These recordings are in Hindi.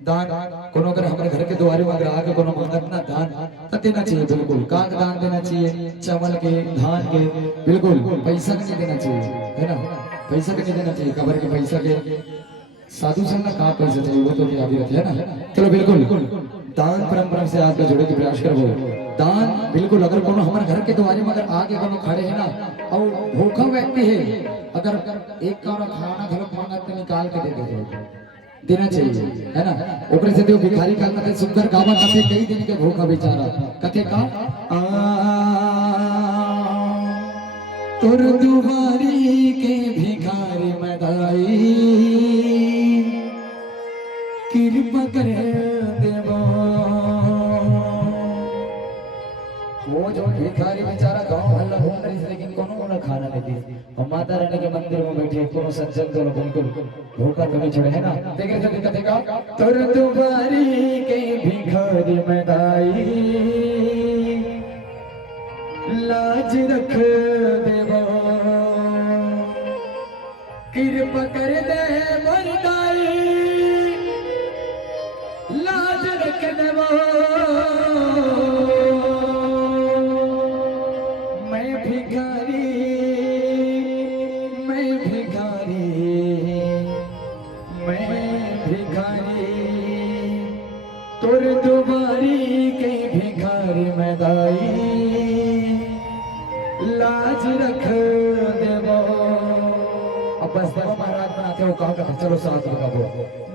दान कोनो अगर हमारे घर के द्वारे में अगर आके कोनो मांगत ना दान तो देना चाहिए बिल्कुल। का दान देना चाहिए? चावल के, धान के, बिल्कुल पैसा के नहीं देना चाहिए, है ना? पैसा के नहीं देना चाहिए, कबर के पैसा के साधु संग ना कहाँ पैसा चाहिए, वो तो याद ही रखे, है ना? चलो बिल्कुल दान परंपरा से आपके जुड़े के प्रयास करो। दान बिल्कुल अगर कोनो हमारे घर के द्वारे में अगर आके कोनो खड़े है ना और भूखा व्यक्ति है, अगर एक का खाना घर मांगा तो निकाल के दे दो, देना चाहिए, है ना? ऊपर से देखो भिखारी का कथे सुंदर गावा कथे कई दिन के भूखा बेचारा कथे का तुर दुबारी के भिखारी मदाई कृपा करे देवा। वो जो भिखारी बेचारा गांव हल्ला घूम रही लेकिन कोनो को खाना नहीं दी, और माता रानी के मंदिर में बैठे कोनो सज्जन तो बिल्कुल भूखा तो नहीं छोड़े, है ना? देख रहे थे कथे का तुर दुबारी के भिखारी मदाई लाज रख देवा कृपा कर दे मरदाई लाज रख देवा। मैं भिखारी तुर दुबारी के भिखारी मदाई लाज रख देवो। अब बस देवो महाराज बनाते हो कहा करते, चलो साथ लगा दो।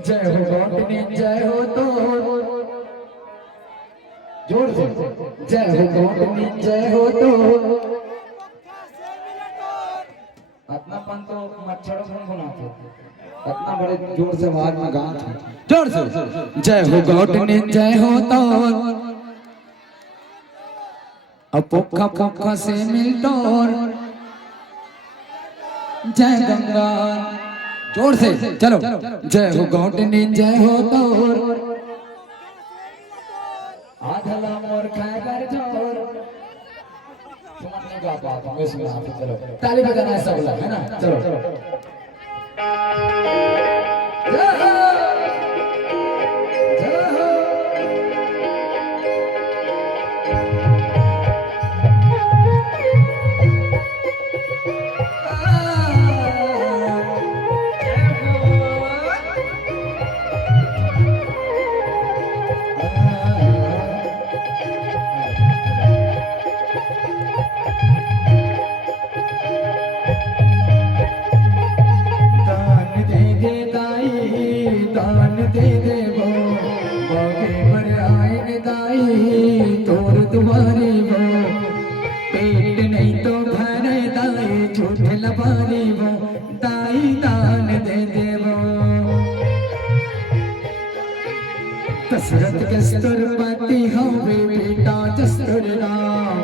जय हो गौतमी जय हो तो जोर से जय हो गौतमी जय हो तो अपनापन तो मच्छर बनाते, इतना बड़े जोर से आवाज में गा जोर से जय हो गौतमी जय हो तो अपोखा पोखा से मिलतोर जय गंगा। जोर से चलो जय हो गौतमी जय हो तो आधला मोर खाए कर जोर सुमन गा पाता मैं सुना। चलो ताली बजाना है सब लोग, है ना? चलो दान दे दे वो बागे पर आए दाई तोर तुम्हारी वो पेट नहीं तो भरे दाई झूठ लबारी वो दाई दान दे दे वो। दशरथ के स्तर पाती होवे बेटा जसर राम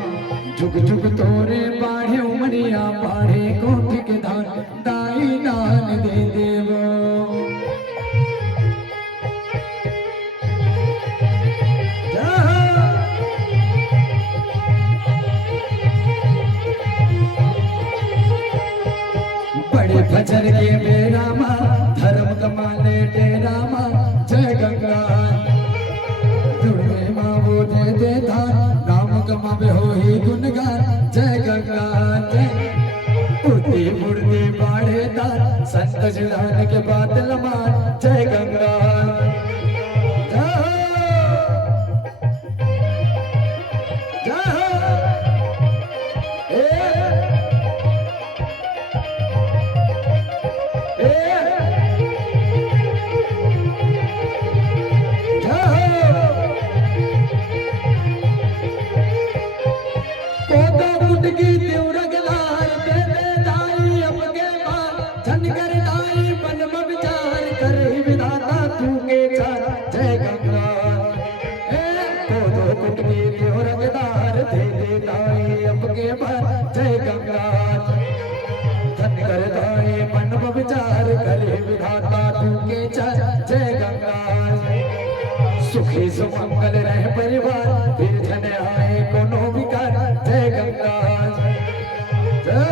जुग जुग तोरे बाढ़े उमरिया बाढ़े कोठ के धान दाई दान दे दे वो। बड़े भजर के बेरा माँ धर्म कमाले डेरा माँ जय गंगा दुर्गे माँ वो दे दे धान नाम कमावे हो ही गुनगान जय गंगा। उड़ती उड़ती बाढ़े दान संत जुड़ान के बाद लमान जय गंगा। जय गंगा धन कर दाए मन विचार करे विधाता तू के जय गंगा। सुखी सुमंगल रह परिवार फिर धन आए कोनो विकार जय गंगा। जय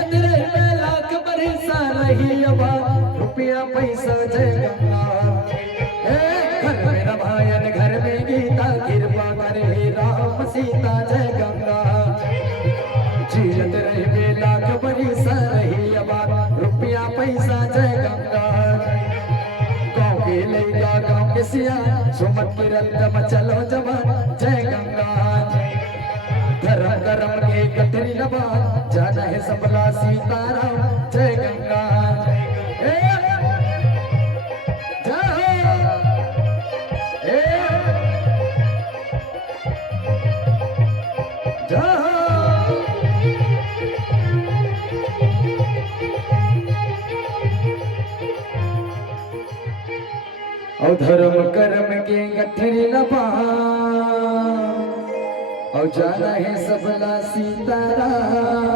जियत रहे लाख बरसा रही अब रुपया पैसा जय गंगा घर में रामायण घर में गीता कृपा करे राम सीता जय गंगा जियत रहे लाख बरसा रही अब रुपया पैसा जय गंगा गाँव के लैया गाँव के सिया सुमत के रंग में चलो जवान जय गंगा धर्म धर्म के कठरी लबा जाना है सबला सीताराम जय गंगा और धर्म कर्म के गठरी लबा और जाना है सबला सीताराम